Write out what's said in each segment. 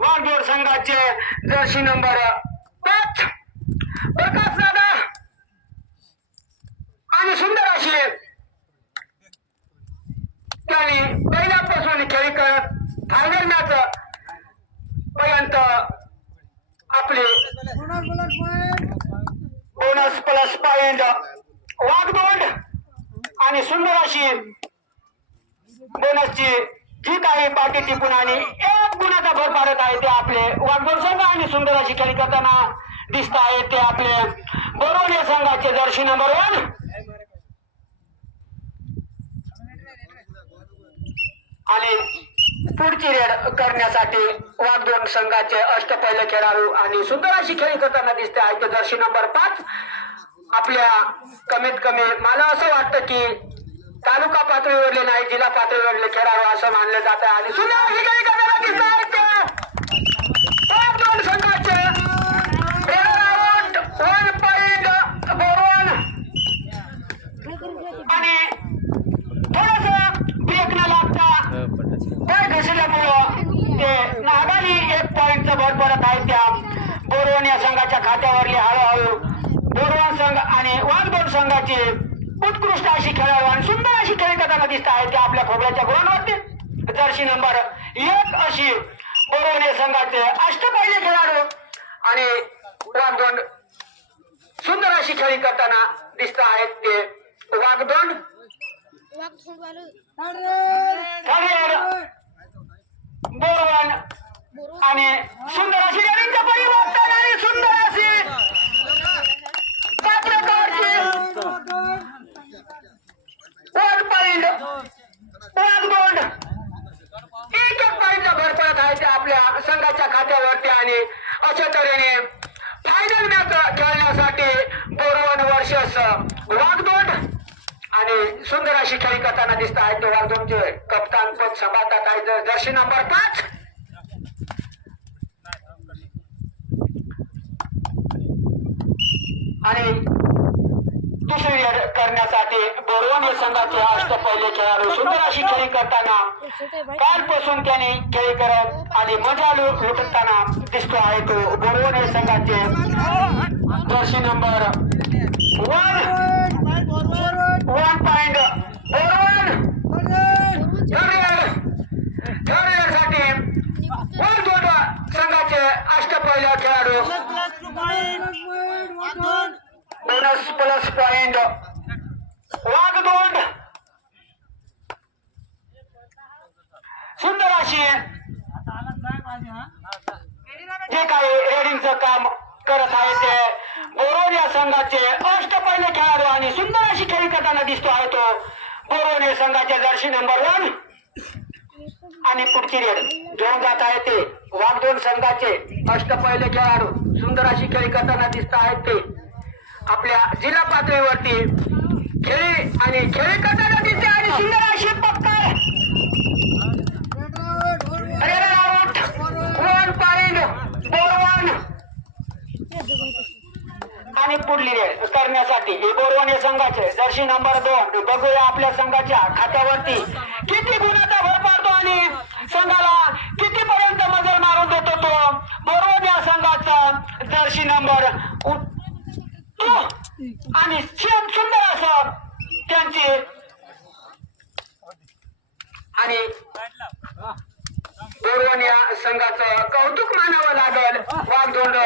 वाघजोड संघाचे jersey number पाच. प्रकाश दादा. आणि सुंदर अशी त्यांनी पहिल्यापासून खेळी करत फायनल मॅच पर्यंत आपले बोनस प्लस पॉइंट वाघबोंड आणि सुंदर अशी बोनसची जी काही पाठी टिपून आणि एक गुणाचा भर पाडत आहे ते आपले वाटभर संघ आणि सुंदर अशी खेळी करताना दिसत आहेत ते आपले बोरवणे संघाचे दर्शी नंबर वन. आणि पुढची रेड करण्यासाठी वाघदोन संघाचे अष्टपैल खेळाडू आणि सुंदर अशी खेळी करताना दिसते आहे ते दर्शी नंबर पाच. आपल्या कमीत कमी मला असं वाटतं की तालुका पातळीवरले नाही जिल्हा पातळीवरले खेळाडू असं मानलं जात आहे. आणि सुंदर अशी काही दोन दिसत संघाचे वन पॉइंट आणि थोडस ब्रेक न लागता पाय घसरल्यामुळं ते नागानी एक पॉइंटचं भर पडत आहे त्या बोरवण या संघाच्या खात्यावरली हळूहळू. बोरवण संघ आणि वाघदोड संघाचे उत्कृष्ट अशी खेळाडू आणि सुंदर अशी खेळी करताना दिसत आहेत ते आपल्या खोबऱ्याच्या गुणांवरती. जर्सी नंबर एक अशी बोरवण संघाचे अष्ट पहिले खेळाडू आणि वाघदोंड सुंदर अशी खेळी करताना दिसत आहेत ते वाघदोंड ठरेल बोरवण आणि सुंदर अशी परिवर्तन आणि सुंदर अशी. पत्रकारची प्रकारची वन पॉइंट एक एक आहे ते आपल्या संघाच्या खात्यावरती आणि अशा तऱ्हेने फायनल मॅच खेळण्यासाठी बोरवण वर्षस वाघदोंड आणि सुंदर अशी खेळी करताना दिसत आहेत ते वाघदोंडचे कप्तान पद सांभाळतात आहे जर्सी नंबर पाच. आणि दुसरी करण्यासाठी बोरवण या संघाचे पहिले खेळाडू सुंदर अशी खेळी करताना कालपासून त्यांनी खेळी करत आणि मजा लुटताना दिसतो आहे तो बोरवण या संघाचे jersey number one. One point बोरवणसाठी one दोन संघाचे खेळाडू. बोनस प्लस पॉइंट वाघदोंड सुंदर अशी जे काही रेडिंगचं काम करत आहे ते बोरोन या संघाचे अष्टपैले खेळाडू आणि सुंदर अशी खेळी करताना दिसतो आहे तो. बोरोन या संघाचे जर्सी नंबर वन आणि पुढची रेड घेऊन जात आहे ते. वाघदोन संघाचे अष्टपैले खेळाडू सुंदर अशी खेळी करताना दिसत आहेत ते. आपल्या जिल्हा पातळीवरती खेळी आणि खेळी करताना दिसते आणि सुंदर अशी पक्कर आणि पुढली रेड करण्यासाठी हे बोरवण या संघाचे. जर्शी नंबर दोन. बघूया आपल्या संघाच्या खात्यावरती किती गुणाचा भर पाडतो आणि संघाला किती पर्यंत मजल मारून देतो तो. बोरवण या संघाचा जर्शी नंबर आणि सेम सुंदर असं त्यांचे. आणि बोरवन या संघाचं कौतुक मानावं लागल. वाघदोंड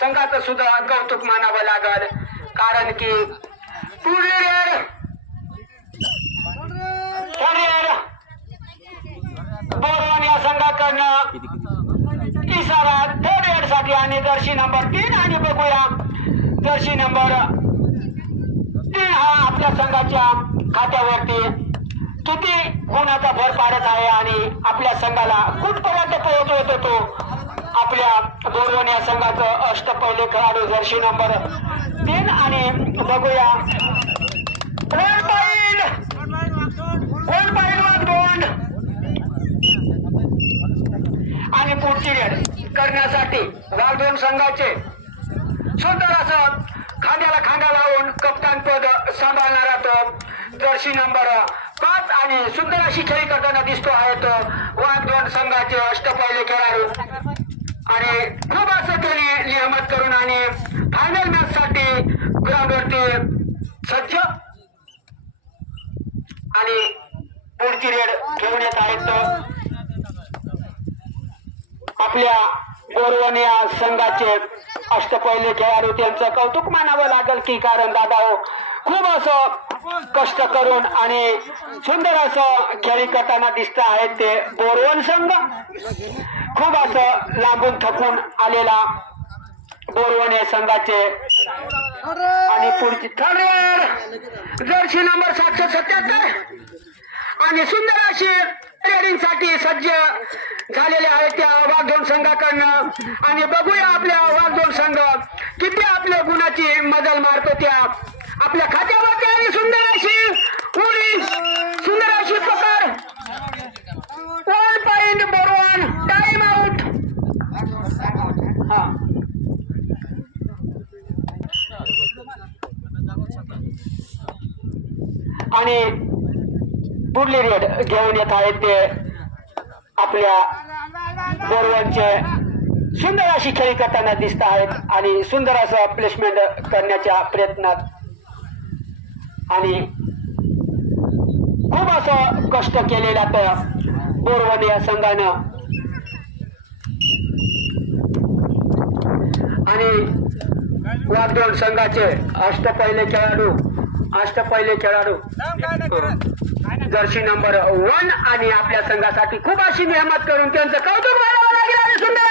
संघाचं सुद्धा कौतुक मानावं लागल. कारण की पुढली रेड बोरवन या संघाकडनं इशारा थर्डसाठी आणि दर्शी नंबर तीन. आणि बघूया दर्शी नंबर तीन हा आपल्या संघाच्या खात्यावरती किती गुणाचा भर पाडत आहे आणि आपल्या संघाला कुठपर्यंत पोहोचवतो तो आपल्या दोन या संघाचं अष्टपैले खेळाडू जर्सी नंबर तीन आणि बघूया. कोण पाहिल? कोण पाहिल दोन आणि पुढची रेड करण्यासाठी वाघदोन संघाचे सुंदर असं खांद्याला खांदा लावून कप्तान पद सांभाळणारा तो जर्सी नंबर पाच आणि सुंदर अशी खेळी करताना दिसतो आहे तो. वाघदोन संघाचे अष्टपैले खेळाडू. आणि खूप असं त्यांनी नियमत करून आणि फायनल मॅच साठी ग्राउंडवरती सज्ज आणि पुढची रेड घेऊन येत आहेत आपल्या बोरवण संघाचे अष्टपैले खेळाडू त्यांचं कौतुक मानावं लागेल की कारण दादा हो खूप असं कष्ट करून आणि सुंदर असं खेळी करताना दिसत आहेत ते बोरवण संघ. खूप असं लांबून थकून आलेला बोरवण संघाचे आणि पुढची थर्ड जर्सी नंबर सातशे सत्याहत्तर. आणि सुंदर अशी साठी सज्ज झालेले आहेत त्या वाघदोन संघाकडनं. आणि बघूया आपल्या वाघदोन संघ किती आपल्या गुणाची मजल मारतो त्या. आपल्या खात्यावरती आणि सुंदर अशी उडी. सुंदर अशी पकड. वन पॉइंट बरोबर टाइम आउट हा. आणि पुढली रेड घेऊन येत आहेत ते आपल्या बोरवनचे सुंदर अशी खेळी करताना दिसत आहेत आणि सुंदर असं प्लेसमेंट करण्याच्या प्रयत्नात. आणि खूप असं कष्ट केलेलं त्या बोरवन या संघानं. आणि वागदोड संघाचे अष्ट पहिले खेळाडू अष्ट पहिले खेळाडू. जर्सी नंबर वन आणि आपल्या संघासाठी खूप अशी मेहनत करून त्यांचं कौतुक लागेल आणि सुंदर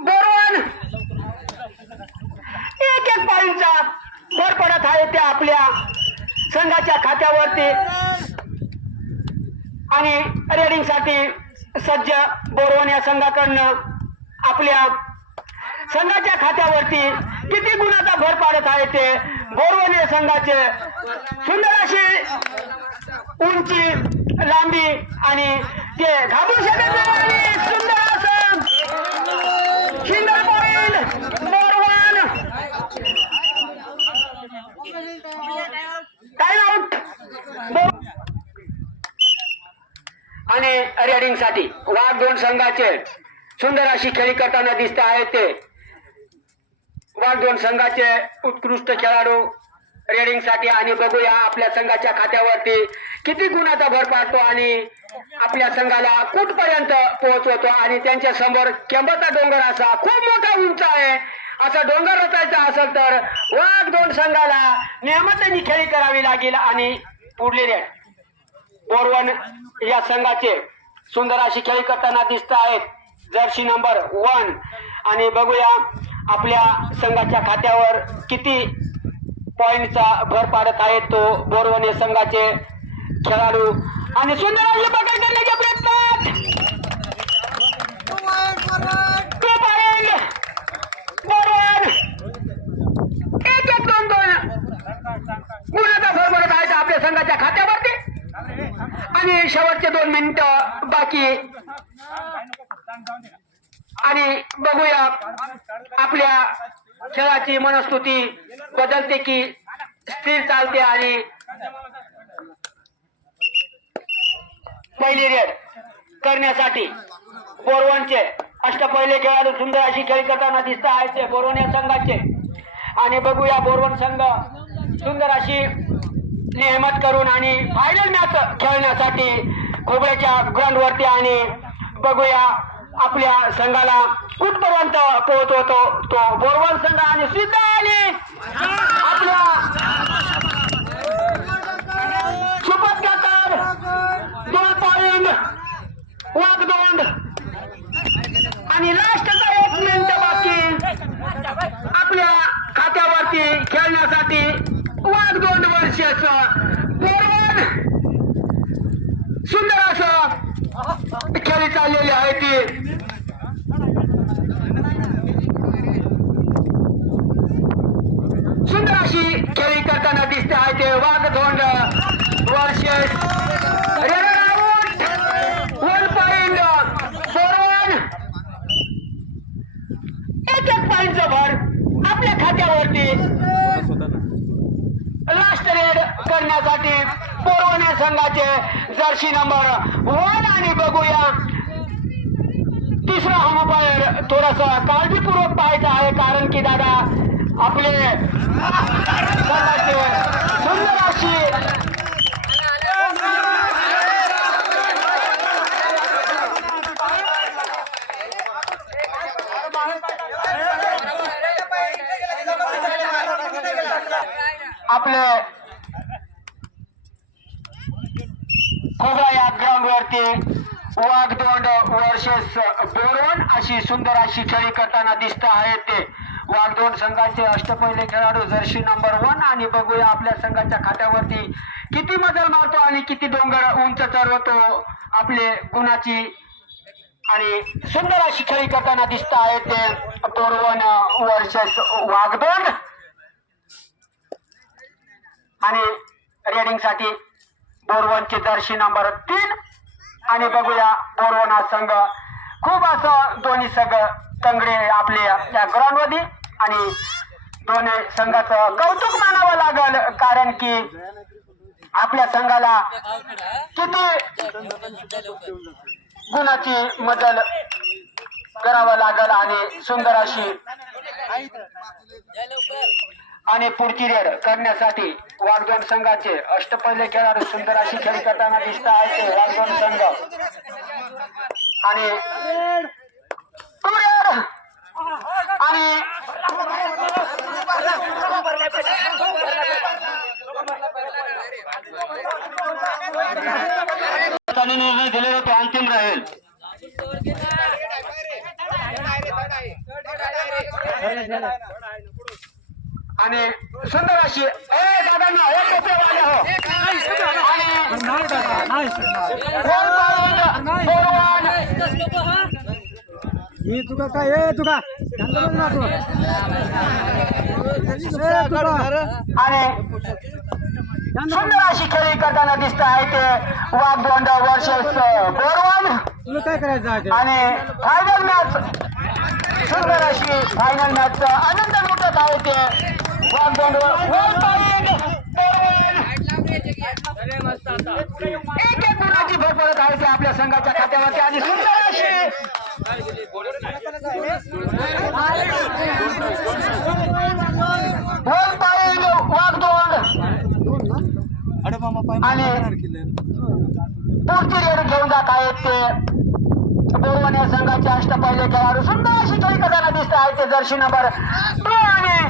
वन एक एक पॉइंटचा भर पडत आहे त्या आपल्या संघाच्या खात्यावरती. आणि रेडिंगसाठी सज्ज बोरवण या संघाकडनं आपल्या संघाच्या खात्यावरती किती गुणाचा भर पाडत आहे ते बोरवन संघाचे सुंदर अशी उंची लांबी आणि ते घाबरू शकत नाही आणि सुंदर असं सिंगल पॉइंट टाइम आउट आणि रेडिंगसाठी वाघ दोन संघाचे सुंदर अशी खेळी करताना दिसत आहेत ते. वाघ दोन संघाचे उत्कृष्ट खेळाडू रेडिंगसाठी आणि बघूया आपल्या संघाच्या खात्यावरती किती गुणाचा भर पाडतो आणि आपल्या संघाला कुठपर्यंत पोहोचवतो आणि त्यांच्यासमोर केंबाचा डोंगर असा खूप मोठा उंच आहे. असा डोंगर रचायचा असेल तर वाघ दोन संघाला नियमित खेळी करावी लागेल आणि पुढली रेड बोरवन या संघाचे सुंदर अशी खेळी करताना दिसत आहेत. Jersey number one. आणि बघूया आपल्या संघाच्या खात्यावर किती पॉइंटचा भर पाडत आहे तो बोरवन संघाचे खेळाडू. आणि सुंदर अशी पकड करण्याच्या प्रयत्नात! टू पॉइंट बोरवन गुणाचा भर पडत आहेत आपल्या संघाच्या खात्यावरती. आणि शेवटचे दोन मिनिट बाकी. आणि बघूया आपल्या खेळाची मनस्तुती बदलते की स्थिर चालते आणि पहिली रेड करण्यासाठी बोरवनचे अष्ट पहिले खेळाडू सुंदर अशी खेळी करताना दिसत आहेत ते बोरवण या संघाचे. आणि बघूया बोरवण संघ सुंदर अशी नेहमत करून आणि फायनल मॅच खेळण्यासाठी खोबऱ्याच्या ग्राउंडवरती आणि बघूया आपल्या संघाला कुठपर्यंत पोहोचवतो तो बोरवन संघ आणि सुद्धा आणि आपल्या सुपत्काकर दोन आणि लास्टचा एक मिनिट बाकी. आपल्या खात्यावरती खेळण्यासाठी वाघदोंड वर्षाचं बोरवन सुंदर असं खेळी आहे ती. सुंदर अशी खेळी करताना दिसते आहे ते वाघधोंड. वर्ष. वन एक एक पॉइंटचं भर आपल्या खात्यावरती. लास्ट रेड करण्यासाठी बोरवणे संघाचे जर्सी नंबर वन आणि बघूया. तिसरा अंपायर काळजीपूर्वक पाहायचं आहे कारण की दादा आपले सुंदर अशी आपले खोबरा या ग्राउंड वरती वाघदोंड वर्सेस बोरवण. अशी सुंदर अशी खेळी करताना दिसत आहेत ते. वाघदोंड संघाचे अष्टपहिले खेळाडू जर्सी नंबर वन. आणि बघूया आपल्या संघाच्या खात्यावरती किती मजल मारतो आणि किती डोंगर उंच चढवतो आपले गुणाची. आणि सुंदर अशी खेळी करताना दिसत आहेत ते बोरवण वर्सेस वाघदोंड आणि रेडिंगसाठी बोरवनचे जर्सी नंबर तीन. आणि बघूया बोरवन संघ. खूप असं दोन्ही संघ तंगडे आपले या ग्राउंडमध्ये आणि दोन्ही संघाचं कौतुक मानावं लागल कारण की आपल्या संघाला किती गुणाची मजल करावं लागल आणि सुंदर अशी आणि पुढची रेड करण्यासाठी वाघदोन संघाचे अष्टपैले खेळाडू सुंदर अशी खेळी करताना दिसत आहे ते वाघदोन संघ आणि आणि निर्णय दिलेला तो अंतिम राहील आणि सुंदर अशी ए दादांना हे. तुका काय तुका. ए. आणि सुंदर अशी खेळी करताना दिसत आहे ते वाघदोंड वर्सेस बोरवान तुला काय करायचं? आणि फायनल मॅच सुंदर अशी फायनल मॅच आनंद लुटत आहे ते. एक एक गुणाची भर पडत आहे ते आपल्या संघाच्या खात्यावरती आणि सुंदर अशी आणि पुढची रेड घेऊन जात आहेत ते बोरवण या संघाचे पहिले खेळाडू सुंदर अशी खेळी करताना दिसत. आहे ते जर्सी नंबर दोन आणि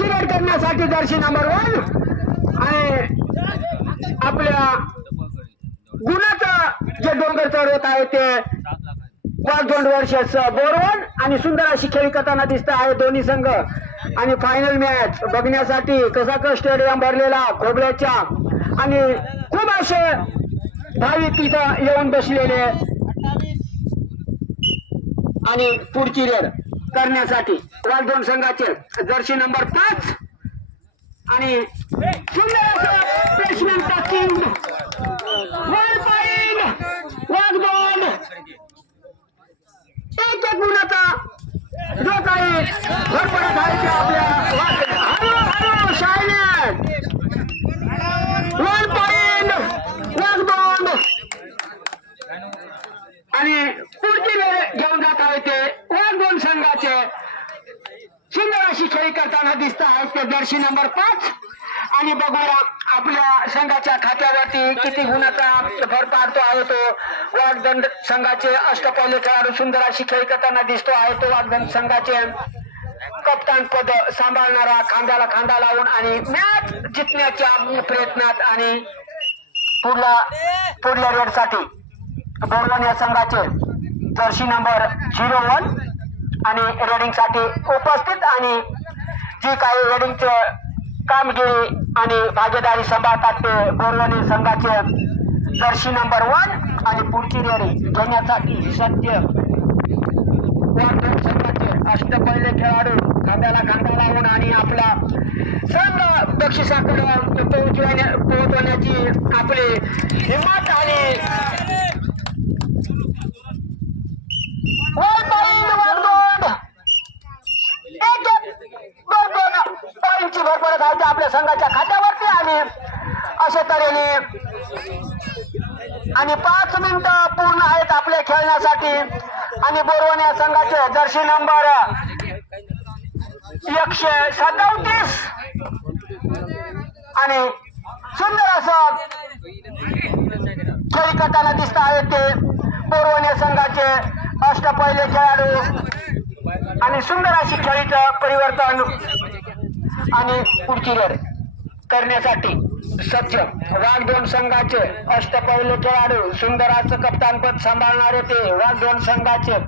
ते करण्यासाठी जर्सी नंबर वन आणि आपल्या गुणाचं जे डोंगर चढवत आहे ते पाच दोन वर्ष बोरवन आणि सुंदर अशी खेळी करताना दिसत आहे दोन्ही संघ. आणि फायनल मॅच बघण्यासाठी कसाक स्टेडियम भरलेला खोबऱ्याच्या. आणि खूप असे भाविक तिथं येऊन बसलेले. आणि पुढची रेड. करण्यासाठी दोन संघाचे जर्सी नंबर पाच आणि सुंदर असं पेशव्यांचा किंग वन पॉईंट वाघदोंड एक एक गुणाचा जो काही भर पडत आहे ते आपल्या हॅलो हॅलो शायनेट वन पॉईंट वाघदोंड आणि पुढची वेळ घेऊन जात आहे ते वाघदोंड संघाचे सुंदर अशी खेळी करताना दिसत आहेत जर्सी नंबर पाच. आणि बघूया आपल्या संघाच्या खात्यावरती किती गुणाचा भर पाडतो आहे तो. वाघदंड संघाचे अष्टपौले खेळाडू सुंदर अशी खेळ करताना दिसतो आहे तो. वाघदंड संघाचे कप्तान पद सांभाळणारा खांद्याला खांदा लावून आणि मॅच जिंकण्याच्या प्रयत्नात आणि पुढला पुढल्या रेडसाठी बोरवण या संघाचे जर्सी नंबर झिरो वन आणि रेडिंगसाठी उपस्थित आणि जी काही रेडिंगचे कामगिरी आणि भागीदारी सांभाळतात ते बोरवणी संघाचे जर्सी नंबर वन आणि पुढची रेडी घेण्यासाठी सत्य अष्ट पहिले अष्टपैले खेळाडू खांद्याला खांदा लावून आणि आपला संघ बक्षिसाकडे पोहोचवण्या पोहोचवण्याची आपली हिंमत आणि वर पाहिलं, वर दोन. एक एक दोन दोन पॉईंटची आहे आपल्या संघाच्या खात्यावरती आणि अशा तऱ्हेने आणि पाच मिनिटं पूर्ण आहेत आपल्या खेळण्यासाठी. आणि बोरवण या संघाचे जर्सी नंबर एकशे सदतीस. आणि सुंदर असं खेळी करताना दिसत आहेत ते बोरवण संघाचे संघाचे पहिले खेळाडू. आणि सुंदर अशी खेळीचं परिवर्तन आणि पुढची रेड करण्यासाठी सज्ज वाघदोन संघाचे अष्टपैलू खेळाडू सुंदराचं कप्तानपद सांभाळणारे ते वाघदोन संघाचे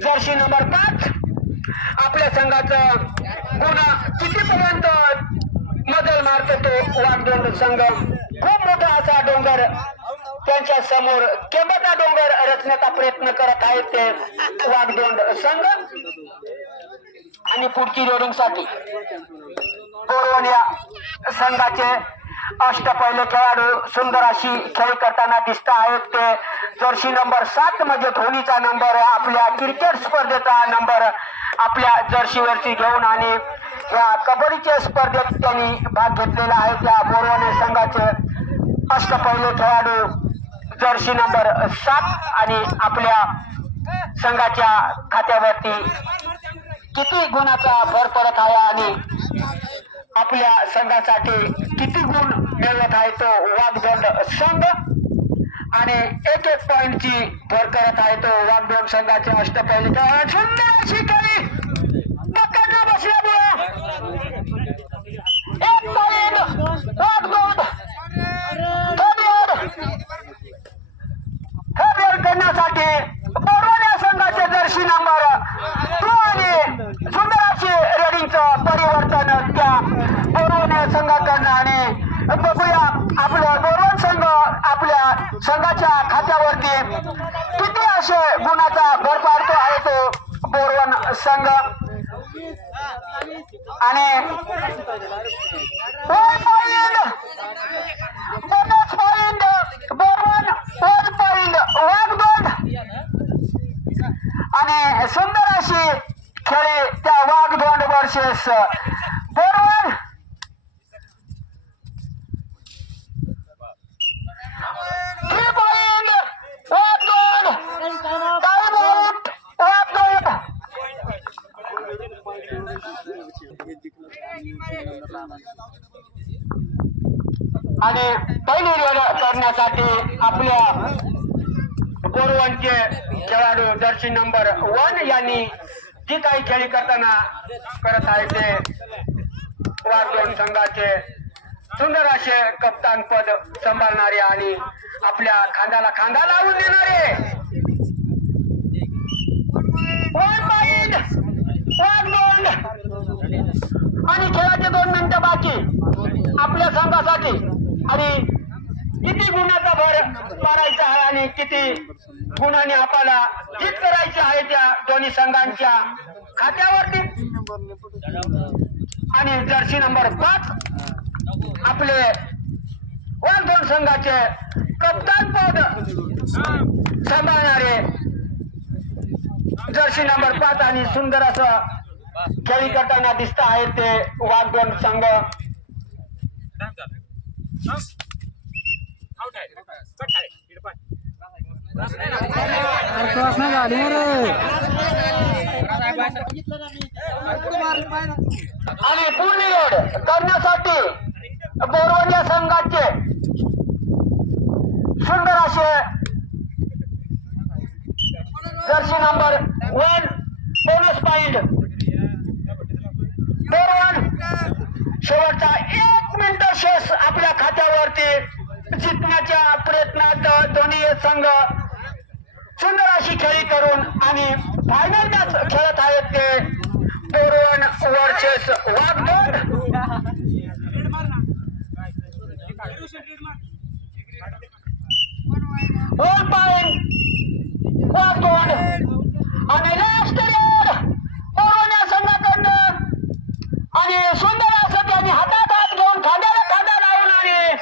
जर्सी नंबर पाच. आपल्या संघाचं गुण कितीपर्यंत मदल मारतो तो वाघदोन संघ? खूप मोठा असा डोंगर त्यांच्यासमोर केंबटा डोंगर रचण्याचा प्रयत्न करत आहेत ते वाघदोंड संघ. आणि पुढची रेडिंगसाठी या संघाचे अष्टपैले खेळाडू सुंदर अशी खेळ करताना दिसत आहेत. ते जर्सी नंबर सात मध्ये धोनीचा नंबर आपल्या क्रिकेट स्पर्धेचा नंबर आपल्या जर्सीवरती घेऊन आणि या कबड्डीच्या स्पर्धेत त्यांनी भाग घेतलेला आहे. त्या बोरवणे संघाचे अष्टपैले खेळाडू जर्सी नंबर सात आणि आपल्या संघाच्या खात्यावरती किती गुणाचा भर पडत आहे आणि आपल्या संघासाठी किती गुण मिळवत आहे तो वाघदोंड संघ? आणि एक एक पॉइंटची भर करत आहे तो वाघदोंड संघाचे अष्टपैली. खेळ. सुंदर अशी खेळी बसल्यामुळे एक पॉइंट वाघदोंड! करण्यासाठी बोरवण्या संघाचे जर्सी नंबर टू आणि सुंदराची रेडिंगचं परिवर्तन त्या बोरवण्या संघाकडनं आणि बघूया आपलं बोरवण संघ आपल्या संघाच्या खात्यावरती किती असे गुणाचा भर पाडतो आहे तो बोरवण संघ? आणि वाघदोंड आणि सुंदर अशी खेळी त्या वाघदोंड दोंड वर्षेस थ्री पॉइंट वाघदोंड टाइम आउट वाघदोंड आणि पहिली रेड करण्यासाठी आपल्या बोरवणचे खेळाडू जर्सी नंबर वन यांनी जी काही खेळी करताना करत आहे ते वाघोण संघाचे सुंदर असे कप्तान पद सांभाळणारे आणि आपल्या खांद्याला खांदा लावून देणारे. आणि खेळाचे दोन मिनिटं बाकी आपल्या संघासाठी. आणि किती गुणाचा भर मारायचा आहे आणि किती गुणाने आपल्याला जीत करायची आहे त्या दोन्ही संघांच्या खात्यावरती. आणि जर्सी नंबर पाच आपले वन दोन संघाचे कप्तान पद सांभाळणारे जर्सी नंबर पाच आणि सुंदर असं खेळी करताना दिसत आहे ते वाघदोन संघ. अरे क्रॉस नाही झाली रे आणि पूर्ण रोड करण्यासाठी बोरवण्या संघाचे सुंदर असे jersey number one bonus point Borwan शेवटचा एक मिनिट शेष आपल्या खात्यावरती. जिंकण्याच्या प्रयत्नात दोन्ही संघ सुंदर अशी खेळी करून आणि फायनल मॅच खेळत आहेत ते तोरण वर्चेस वाघमोड ओल आणि लास्ट रेड कोरोना संघाकडनं आणि सुंदर असं त्यांनी हातात हात घेऊन खांद्याला खांदा लावून आणि